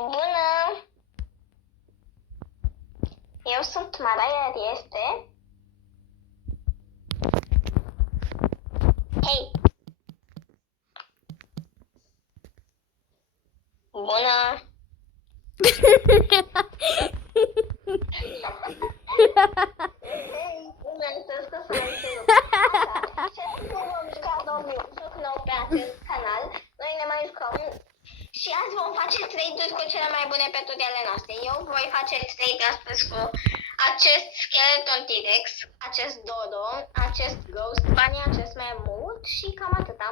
Bună! Eu sunt Mara, iar este... Hei! Bună! Hei, bună, înțeles că să mai știu. Așa, și vom juca domnul joc nou pe acest canal. Noi ne mai jucăm și azi vom face trade-uri cu cele mai bune peturi ale noastre. Eu voi face trade astăzi cu acest Skeleton T-Rex, acest Dodo, acest Ghost Bunny, acest Mammoth și cam atâta.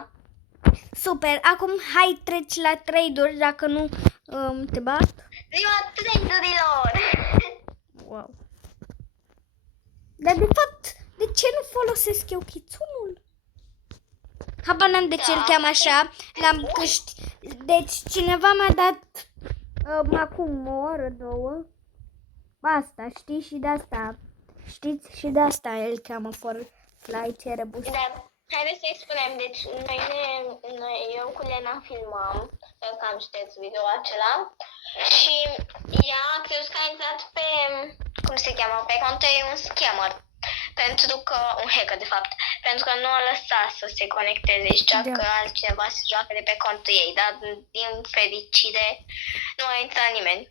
Super, acum hai treci la trade-uri dacă nu te bat. Ziua trade-urilor! Wow. Dar de fapt, de ce nu folosesc eu chițunul? Habar n-am de ce îl cheam așa. L-am Deci cineva mi-a dat acum o oră, două. Asta, știi? Și de asta. Știți? Și de asta îl cheamă Fly Cerebus. Da. Haideți să-i spunem, deci eu cu Lena filmam, că am știți video acela și ea a crezut că a intrat pe, cum se cheamă, pe contul ei un scammer, pentru că, un hacker de fapt, pentru că nu a lăsat să se conecteze și cea că altcineva se joacă de pe contul ei, dar din fericire nu a intrat nimeni.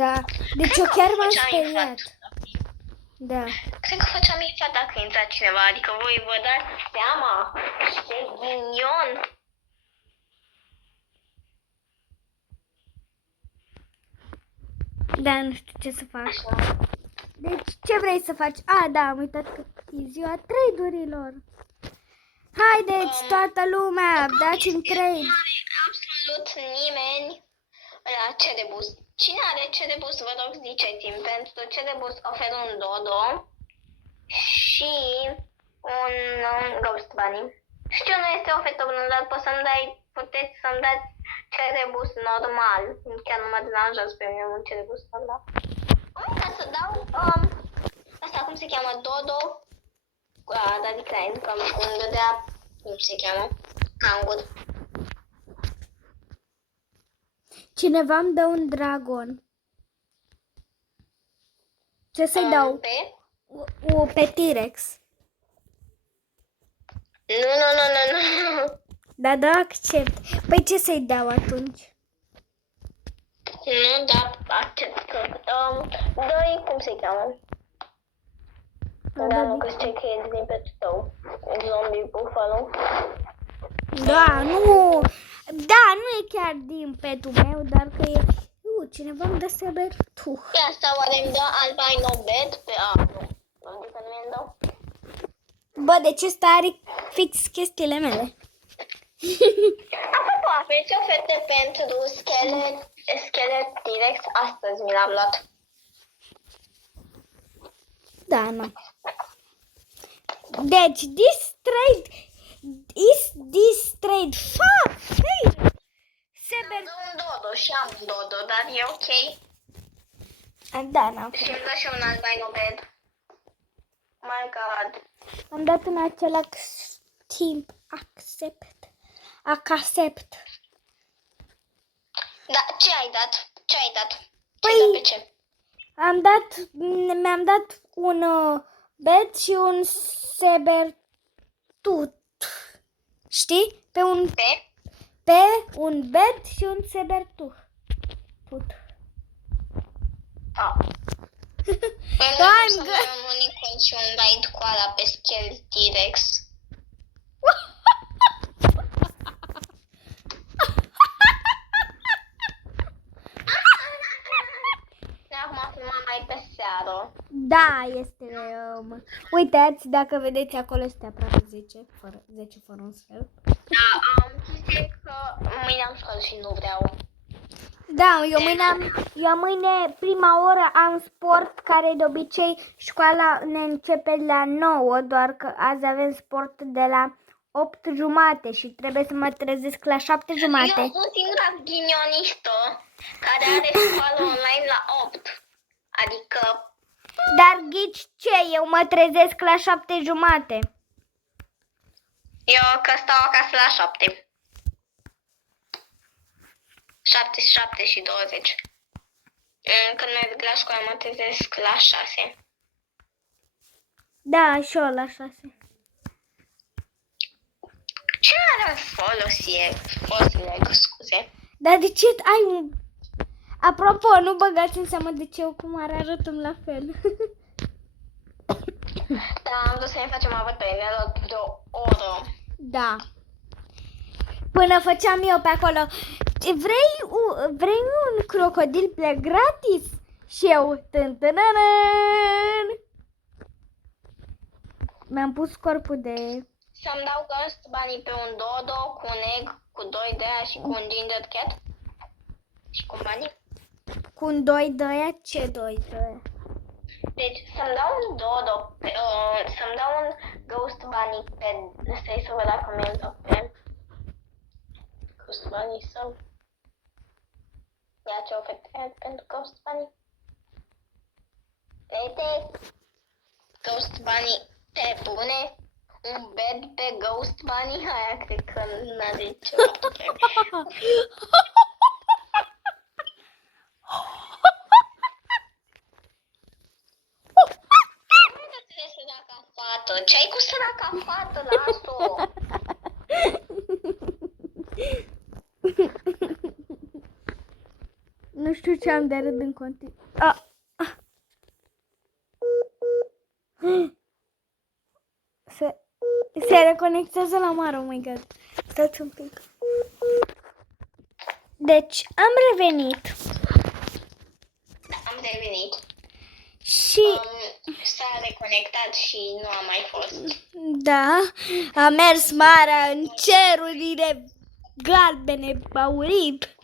Da, deci eu chiar m-am speriat. Da. Cred că făceam infat dacă intra cineva, adică voi vă dați seama ce ghinion. Da, nu știu ce să fac. Așa. Deci, ce vrei să faci? Da, am uitat că e ziua trade-urilor. Haideți, toată lumea, dați-mi trade. Nu are absolut nimeni la Cerebus. Cine are Cerebus, vă rog ziceți-mi, pentru Cerebus ofer un Dodo și un Ghost Bunny. Știu, nu este ofertă bună, dar puteți să-mi dați Cerebus normal. Chiar nu mă deranjează pe mine un Cerebus normal. Ca să dau asta cum se cheamă, Dodo, Daddy Klein, că îmi dădea, cum se cheamă, Angur. Cineva îmi dă un dragon. Ce să-i dau? Pe T-Rex. Nu. Da, accept. Păi ce să-i dau atunci? Nu, da, accept că... dă-i, cum se cheamă? Da, nu, că știi că e din petul tău. Zombie Buffalo. Da, nu. Da, nu e chiar din petul meu, dar că e... cineva îmi dă Sabertooth. Pe asta oare îmi dă albino bed pe nu. Adică nu mi-l dau. Bă, deci ăsta are fix chestiile mele. Apropo, aveți oferte pentru schelet T-Rex? Astăzi mi l-am luat. Da, nu. Deci, this trade fair. Am un Dodo și am un Dodo, dar e ok. Da, n-am. Și îmi dă și un albino bed. My God. Am dat în același timp accept. Da, ce ai dat? Păi, Pe ce? mi-am dat un bed și un Sabertooth. Știi? Pe un bed și un Sabertooth. Să am un unicorn și un light koala pe Skeleton T-Rex. Acum filmăm mai pe seară. Da, este... uitați, dacă vedeți, acolo este aproape 10 fără un sfert. Da, chestia că mâine am școală și nu vreau. Da, eu mâine prima oră am sport, care de obicei școala ne începe la 9, doar că azi avem sport de la 8:30 și trebuie să mă trezesc la 7:30. Eu sunt singura ghinionistă care are școală online la 8. Adică... Dar ghici ce? Eu mă trezesc la 7:30. Eu că stau acasă la 7. 7 și 20. Când merg la școală mă trezesc la 6. Da, și eu la 6. Ce are fosile, scuze? Dar de ce ai un... Apropo, nu băgați în seamă de ce eu cum arătăm la fel. Da, am vrut să ne facem avătări, ne-a luat de o oră. Da. Până făceam eu pe acolo. Vrei un crocodil pe gratis? Și eu. Tântânănăn. Mi-am pus corpul de... Să-mi dau ghost banii pe un dodo, cu un egg, cu 2 de aia și cu un ginger cat? Și cu banii? Cu un 2 de aia? Ce 2 de aia? Deci să-mi dau un dodo, să-mi dau un ghost bunny pe... Stai să văd dacă mi-l dau pe... Ghost bunny sau... Ia ce ofertă pentru ghost bunny. Vede? Ghost bunny pe bune. Un bed pe ghost bunny. Aia cred că n-are ceva pe... Ce ai cu săraca fată? Las-o! Nu știu ce am de râd în continuu. Se reconectează la mare, oh my god. Stați un pic. Deci, am revenit. Am revenit. Și... S-a reconectat și nu a mai fost. Da, a mers marea în cerurile galbene, aurit.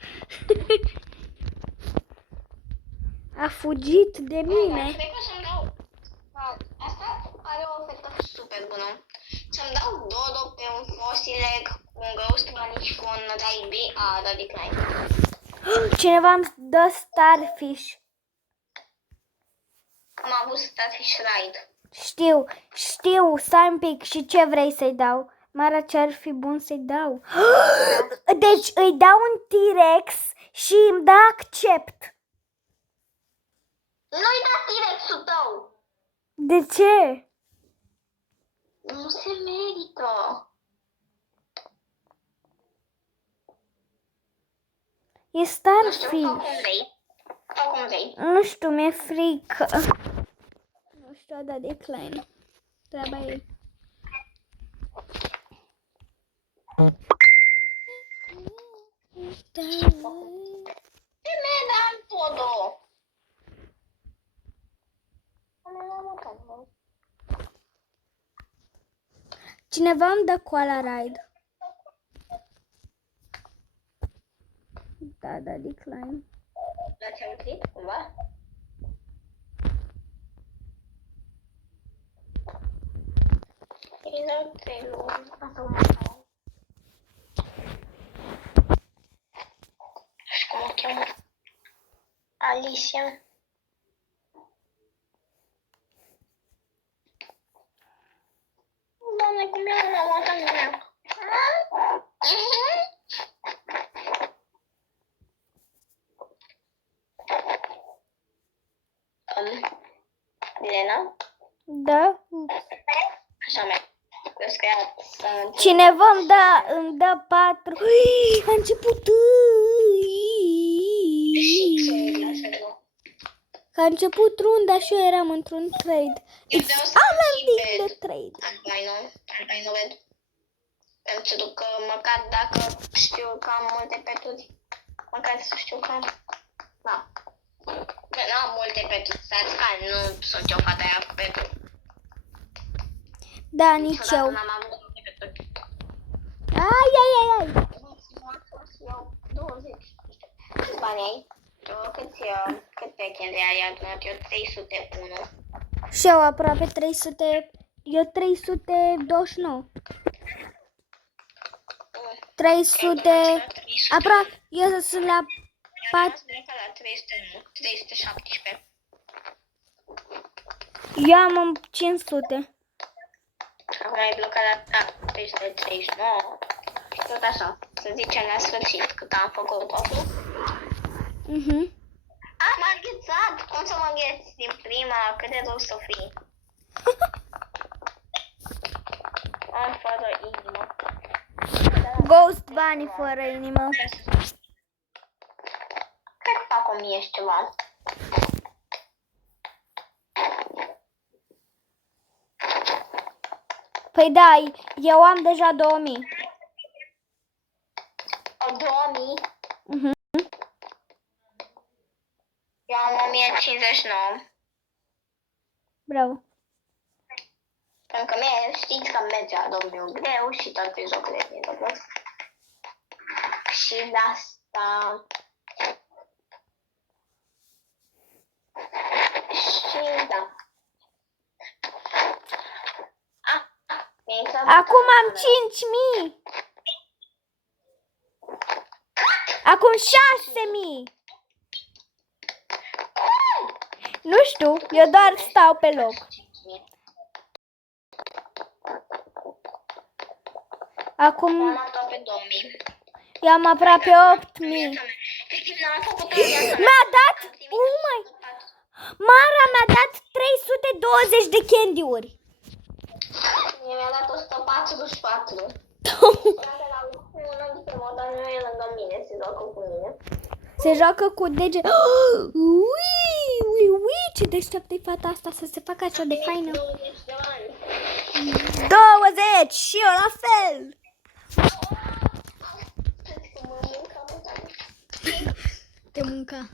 A fugit de mine. Cred că să-mi dau... Asta are o ofertă super bună. Să-mi dau dodo pe un fossil egg, cu un ghost bunny și cu un raibi. Da, decline. Cineva îmi dă starfish. Am avut Starfish Ride. Știu, stai un pic. Și ce vrei să-i dau? Mara, ce-ar fi bun să-i dau? Deci îi dau un T-Rex și îmi dă accept. Nu-i da T-Rex-ul tău! De ce? Nu se merită. E Nu știu, fă starfish. cum vrei. Fă cum vrei. Nu știu, mi-e frică. Nu știu, a dat decline. Treaba ei. Ce mi-am todo? Cineva îmi dă Koala Ride. Da, decline. L-ați auzit cumva? Și cum o cheamă? Alicia. Doamne, cum e la montană mea? Elena? Da? Așa mea. Cineva îmi dă 4. A început. Că a început runda și eu eram într-un trade. It's all the trade. Albino red. Pentru că măcar dacă știu că am multe peturi, măcar să știu că am... Da. Că nu am multe peturi, stați că nu sunt eu fata aia cu peturi. Da, nici eu. N-am avut multe peturi. Ai. 20. Câți bani ai? Cât pe cheltuie ai adunat? Eu 301. Și eu aproape 300. Eu 329. 300. Aproape. Eu sunt la 4. La 317. Eu am 500. Acum ai blocat la 339. Și tot așa. să zicem la sfârșit, cât am făcut totul. Mhm. Am înghețat! Cum să mă îngheți din prima? Cât de rău să fii? Am fără inimă. Ghost Bunny fără inimă. Cred că fac 1000 și ceva. Păi da, eu am deja 2000. O 2000. Mhm. Eu am 1059. Bravo. Pentru că mie știți că merge la domnul greu și toate jocurile din Roblox. Și de asta... Și da. Acum am 5000. Acum 6000. Nu știu, eu doar stau pe loc. Acum Am aproape 2000. eu am aproape 8000. Efectiv, n-am făcut o viață. Mi-a dat, oh my, Mara mi-a dat 320 de candy-uri. Mi-a dat 144. Unul dintre modul nu e lângă mine, se joacă cu mine. Se joacă cu dege. Ui, ce deșteaptă-i fata asta să se facă așa de faină. 20 de ani. 20 și eu la fel. Te mânca.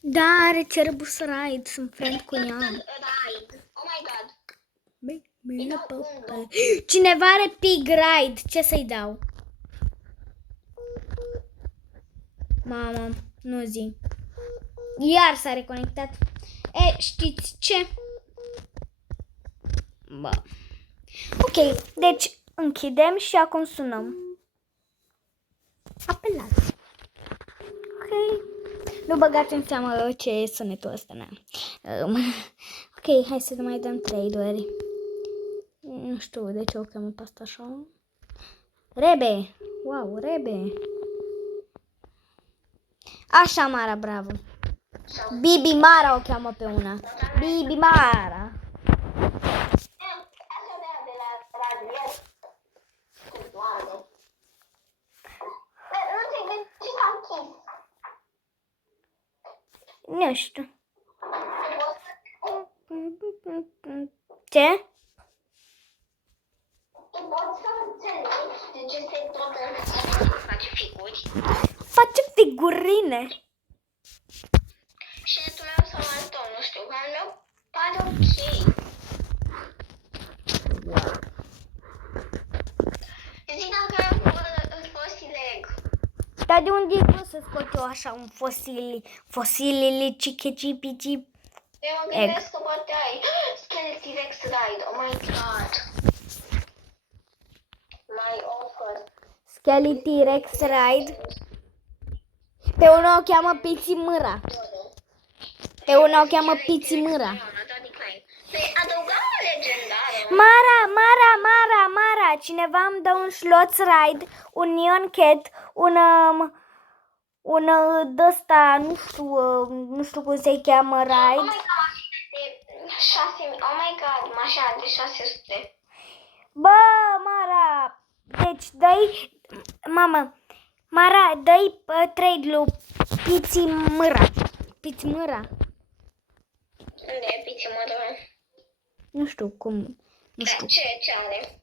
Da, are Cerebus Ride, sunt friend cu ea. Oh my god. Cineva are Pig Ride, ce să-i dau? Mama, nu zi. Iar s-a reconectat. E, știți ce? Bă. Ok, deci închidem și acum sunăm. Apelați. Ok. Nu băgați în seamă ce e sunetul ăsta. Ok, hai să mai dăm 3 ori. Nu știu de ce o cheamă pe asta așa. Rebe! Wow, Rebe! Așa, Mara, bravo! Bibi Mara o cheamă pe una. Bibi Mara! Nu știu. Ce? Face figurine. Și netul meu sau al tău, nu știu, că al meu pare ok. Zic dacă îl fosileg. Dar de unde vreau să scot eu așa un fosilele cici-pici? Eu mă gândesc că poate ai Skeleton Rex Ride, oh my god. My offer. Skeleton Rex Ride. Pe una o cheamă Piții Mâra. Pe una o cheamă Piții Mâra. Păi adăuga o legendară. Mara, cineva îmi dă un Slots Ride, un Neon Cat, un d-ăsta, nu știu cum se cheamă, Oh my Ride. god, 6000, oh my god, așa, de 600. Bă, Mara, deci dă-i, Mara, dă-i trade lui Piții Mâra. Piții Mâra. Unde e Piții Mâra? Nu știu cum, nu știu. Ce are?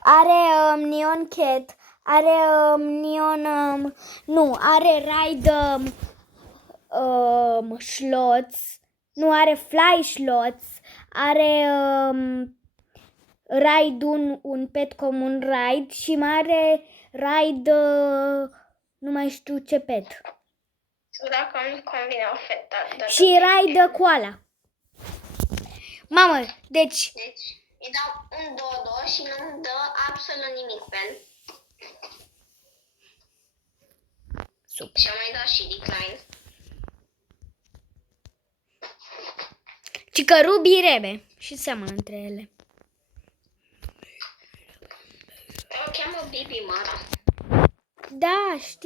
Are Neon Cat, are are Ride Slots, nu are Fly Slots, are Ride un pet comun Ride și mai are Ride nu mai știu ce pet. Dacă îmi convine o fetă. Și Ride coala. Mamă, deci îi dau un dodo și nu-mi dă absolut nimic pe el. Super. Și am mai dat și decline. Ci că rubii rebe și seamănă între ele. O cheamă Bibi Mara. Da, știi.